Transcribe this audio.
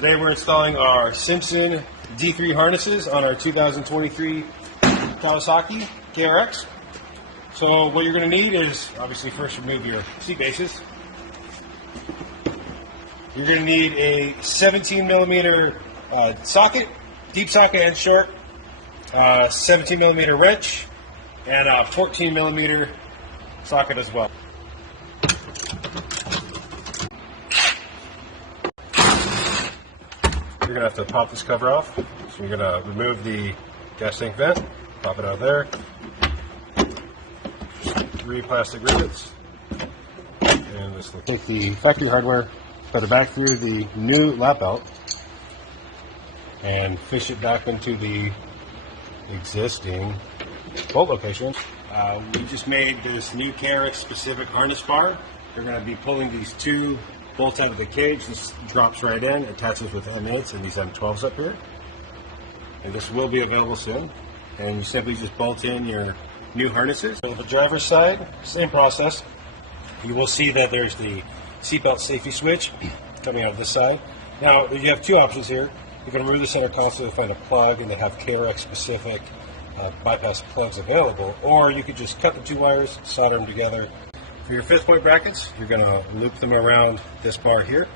Today we're installing our Simpson D3 harnesses on our 2023 Kawasaki KRX. So what you're going to need is, obviously, first remove your seat bases. You're going to need a 17 millimeter socket, deep socket and short, 17 millimeter wrench, and a 14 millimeter socket as well. You're going to have to pop this cover off. So you're going to remove the gas tank vent, pop it out there. 3 plastic rivets. And this will take the factory hardware, put it back through the new lap belt, and fish it back into the existing bolt location. We just made this new KRX specific harness bar. You're going to be pulling these 2 bolts out of the cage. This drops right in, attaches with M8s and these M12s up here. And this will be available soon. And you simply just bolt in your new harnesses. On the driver's side, same process. You will see that there's the seatbelt safety switch coming out of this side. Now, you have 2 options here. You can remove the center console to find a plug, and they have KRX specific bypass plugs available, or you could just cut the 2 wires, solder them together. For your 5th point brackets, you're going to loop them around this bar here.